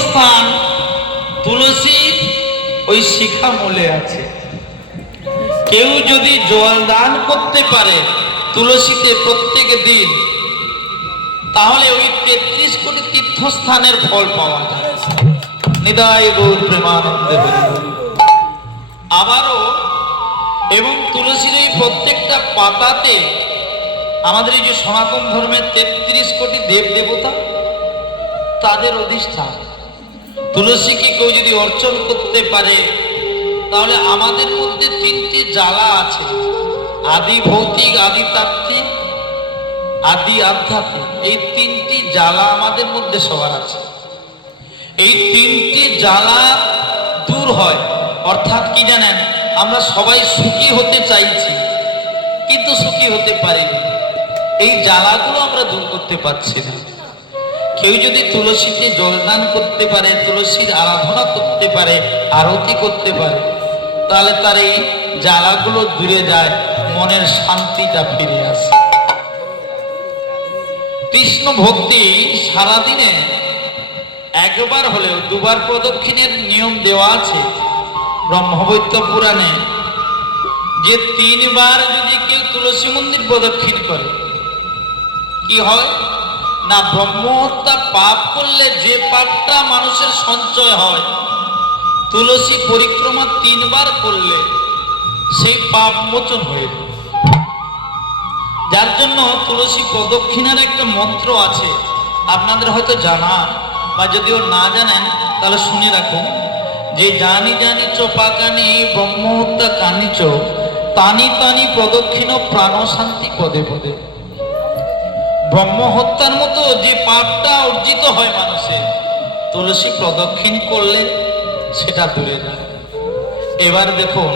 তীর্থস্থান তুলসী ওই শিখা মূলে আছে। কেউ যদি জল দান করতে পারে তুলসীতে প্রত্যেক দিন, তাহলে ওই তেত্রিশ কোটি তীর্থস্থানের ফল পাওয়া যায়। নিদায় গৌর প্রেমানন্দে আবারও এবং তুলসীর এই প্রত্যেকটা পাতাতে আমাদের এই যে সনাতন ধর্মের তেত্রিশ কোটি দেব দেবতা তাদের অধিষ্ঠান। তুলসীকে কেউ যদি অর্চন করতে পারে, তাহলে আমাদের মধ্যে তিনটি জ্বালা আছে। আদি ভৌতিক, আদি তাত্ত্বিক, আদি আধ্যাত্মিক। এই তিনটি জ্বালা আমাদের মধ্যে সবার আছে। এই তিনটি জ্বালা দূর হয়। অর্থাৎ কি জানেন, আমরা সবাই সুখী হতে চাইছি, কিন্তু সুখী হতে পারিনি। এই জ্বালাগুলো আমরা দূর করতে পারছি না। কেউ যদি তুলসীতে জলদান করতে পারে, তুলসীর আরাধনা করতে পারে, আরতি করতে পারে, তাহলে তার এই জ্বালাগুলো দূরে যায়, মনের শান্তিটা ফিরে আসে। কৃষ্ণ ভক্তি সারাদিনে একবার হলেও, দুবার প্রদক্ষিণের নিয়ম দেওয়া আছে ব্রহ্মবৈত্য পুরাণে, যে তিনবার যদি কেউ তুলসী মন্দির প্রদক্ষিণ করে, কি হয়? না ব্রহ্মহত্যা পাপ করলে যে পাপটা মানুষের সঞ্চয় হয়, তুলসী পরিক্রমা তিনবার করলে সেই পাপ মোচন হয়ে যার জন্য তুলসী প্রদক্ষিণার একটা মন্ত্র আছে, আপনাদের হয়তো জানা, বা যদিও না জানেন, তাহলে শুনে রাখুন। যে জানি জানি চোপাকানি ব্রহ্মহত্যা কানিচ তানি তানি প্রদক্ষিণ প্রাণ শান্তি পদে পদে। ব্রহ্মহত্যার মতো যে পাপটা অর্জিত হয় মানুষের তুলসী প্রদক্ষিণ করলে সেটা দূরে যায়। এবার দেখুন,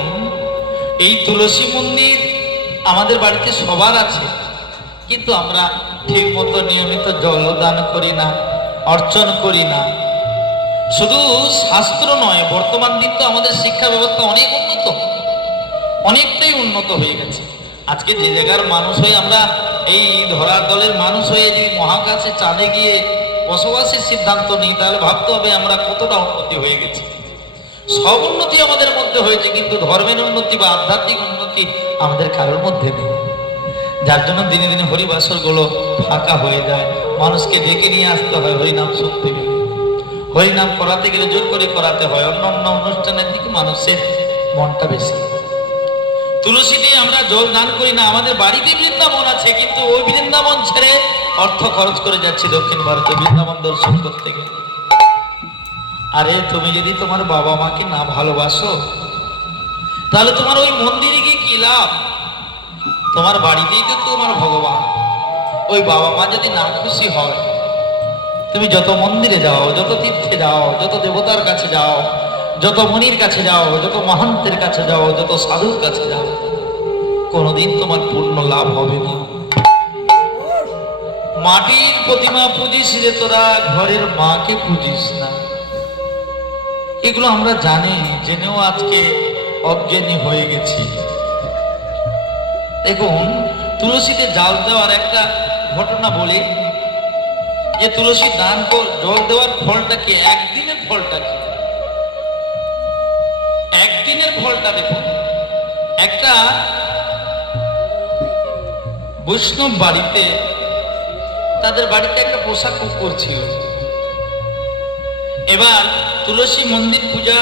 এই তুলসী মন্দির আমাদের বাড়িতে সবার আছে, কিন্তু আমরা ঠিক মতো নিয়মিত জল দান করি না, অর্চন করি না। শুধু শাস্ত্র নয়, বর্তমান দিন তো আমাদের শিক্ষা ব্যবস্থা অনেক উন্নত, অনেকটাই উন্নত হয়ে গেছে। আজকে যে জায়গার মানুষ হয়ে আমরা এই ধরা দলের মানুষ হয়ে যদি মহাকাশে চাঁদে গিয়ে বসবাসের সিদ্ধান্ত নিই, তাহলে ভাবতে হবে আমরা কতটা উন্নতি হয়ে গেছি। সব উন্নতি আমাদের মধ্যে হয়েছে, কিন্তু ধর্মের উন্নতি বা আধ্যাত্মিক উন্নতি আমাদের কারোর মধ্যে নেই। যার জন্য দিনে দিনে হরিবাসরগুলো ফাঁকা হয়ে যায়। মানুষকে ডেকে নিয়ে আসতে হয় হরিনাম গেলে। হরিনাম করাতে গেলে জোর করে করাতে হয়। অন্য অন্য অনুষ্ঠানের দিকে মানুষের মনটা বেশি। তুলসী দিয়ে আমরা জল দান করি না, আমাদের বাড়িতে বৃন্দাবন আছে, কিন্তু ওই বৃন্দাবন ছেড়ে অর্থ খরচ করে যাচ্ছি দক্ষিণ ভারতে, বৃন্দাবন দর্শন করতে গেলে আরে তুমি যদি তোমার বাবা মাকে না ভালোবাসো, তাহলে তোমার ওই মন্দিরে গিয়ে কি লাভ? তোমার বাড়িতেই তো তোমার ভগবান। ওই বাবা মা যদি না খুশি হয়, তুমি যত মন্দিরে যাও, যত তীর্থে যাও, যত দেবতার কাছে যাও যত মনির কাছে যাও, যত মহন্তের কাছে যাও, যত সাধুর কাছে যাও, কোনোদিন তোমার পূর্ণ লাভ হবে না। মাটির প্রতিমা পুজিস রে তোরা, ঘরের মাকে পুজিস না। এগুলো আমরা জানি, জেনেও আজকে অজ্ঞানী হয়ে গেছি। দেখুন, তুলসীতে জাল দেওয়ার একটা ঘটনা বলি। যে তুলসী দান জল দেওয়ার ফলটা কি? একদিনের ফলটা কি? একদিনের ফলটা দেখুন একটা বৈষ্ণব বাড়িতে, তাদের বাড়িতে একটা পোষা কুকুর ছিল। এবার তুলসী মন্দির পূজা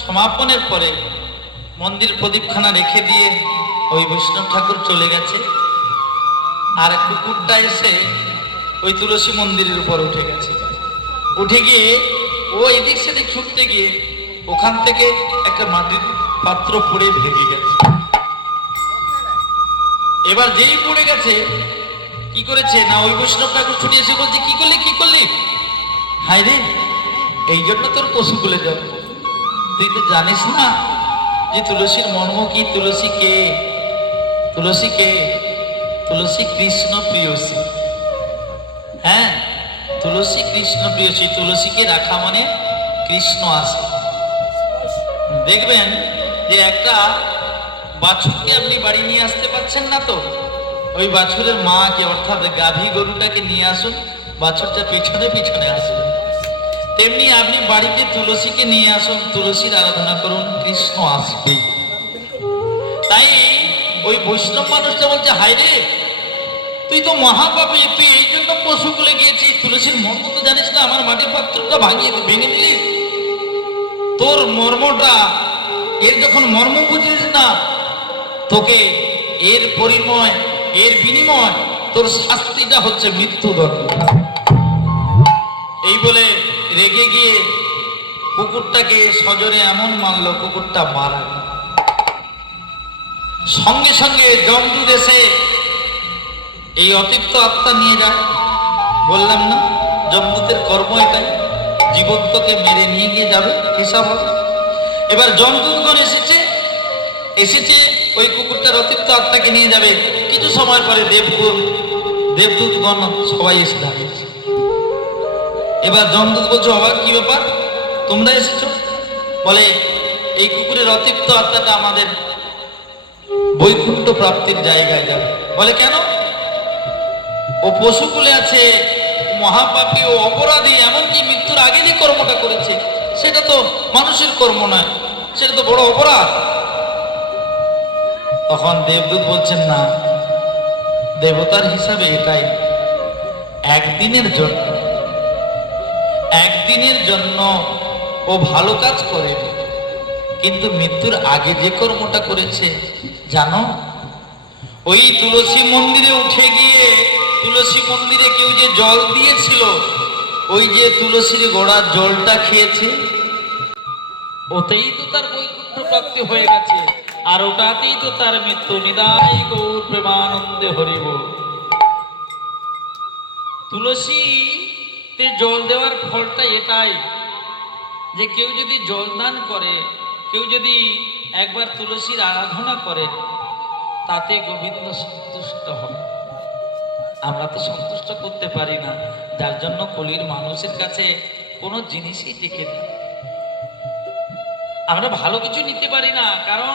সমাপনের পরে মন্দির প্রদীপখানা রেখে দিয়ে ওই বৈষ্ণব ঠাকুর চলে গেছে। আর কুকুরটা এসে ওই তুলসী মন্দিরের উপর উঠে গেছে। উঠে গিয়ে ও এদিক সেদিক ছুটতে গিয়ে ওখান থেকে একটা মাটির পাত্র পড়ে ভেঙে গেছে। এবার যেই পড়ে গেছে, কি করেছে? না, ওই বৈষ্ণব ঠাকুর ছুটে এসে বলছে, কি করলি কি করলি? হায় রে, এই জন্য তোর পশু বলে যাব তুই তো জানিস না যে তুলসীর মর্ম কি? তুলসী কে? তুলসী কে? তুলসী কৃষ্ণ প্রিয়সী। হ্যাঁ তুলসী কৃষ্ণ প্রিয়সী। তুলসীকে রাখা মানে কৃষ্ণ আসে দেখবেন যে একটা বাছুরকে আপনি বাড়ি নিয়ে আসতে পারছেন না তো। ওই বাছুরের মাকে, অর্থাৎ গাভী গরুটাকে নিয়ে আসুন, বাছুরটা পিছনে পিছনে আসবে তেমনি আপনি বাড়িতে তুলসীকে নিয়ে আসুন, তুলসীর আরাধনা করুন, কৃষ্ণ আসবে। তাই ওই বৈষ্ণব মানুষটা বলছে, হায় রে, তুই তো মহাপাপী, তুই এই জন্য পশুগুলো গিয়েছিস, তুলসীর মন্ত্র তো জানিস না, আমার মাটির পাত্রটা ভাঙিয়ে ভেঙে দিলি? তোর মর্মটা, এর যখন মর্ম বুঝিস না, তোকে এর পরিময়, এর বিনিময়, তোর শাস্তিটা হচ্ছে মৃত্যুদণ্ড। এই বলে রেগে গিয়ে কুকুরটাকে সজরে এমন মানল কুকুরটা মারা সঙ্গে সঙ্গে জমদূত এসে এই অতিরিক্ত আত্মা নিয়ে যায়। বললাম, না জমদূতের কর্ম এটাই। জীবত্বকে মেরে নিয়ে গিয়ে যাবে হিসাব হবে। এবার জমদূতগণ এসেছে এসেছে, ওই কুকুরটার অতিরিক্ত আত্মাকে নিয়ে যাবে। কিছু সময় পরে দেবগুণ দেবদূতগণ সবাই এসে দাঁড়িয়েছে। এবার জমদূত বলছো অবাক কি ব্যাপার? তোমরা এসেছ? বলে, এই কুকুরের অতিরিক্ত আত্মাটা আমাদের বৈকুণ্ঠ প্রাপ্তির জায়গায় যাবে। বলে, কেন? ও পশুকুলে আছে মহাপাপী ও অপরাধী এমনকি মৃত্যুর আগে যে কর্মটা করেছে, সেটা তো মানুষের কর্ম নয়, সেটা তো বড় অপরাধ। তখন দেবদূত বলছেন, না, দেবতার হিসাবে এটাই একদিনের জন্য। একদিনের জন্য ও ভালো কাজ করে, কিন্তু মৃত্যুর আগে যে কর্মটা করেছে, জানো? ওই তুলসী মন্দিরে উঠে গিয়ে তুলসী মন্দিরে কেউ যে জল দিয়েছিল, ওই যে তুলসীর গোড়ার জলটা খেয়েছে? ওতেই তো তার বৈকুণ্ঠ প্রাপ্তি হয়ে গেছে, আর ওটাতেই তো তার মৃত্যু। নিদায় গৌর প্রেমানন্দে হরিব। তুলসীতে জল দেওয়ার ফলটা এটাই, যে কেউ যদি জল দান করে, কেউ যদি একবার তুলসীর আরাধনা করে, তাতে গোবিন্দ সন্তুষ্ট হবে। আমরা তো সন্তুষ্ট করতে পারি না। যার জন্য কলির মানুষের কাছে কোনো জিনিসই টিকে না। আমরা ভালো কিছু নিতে পারি না, কারণ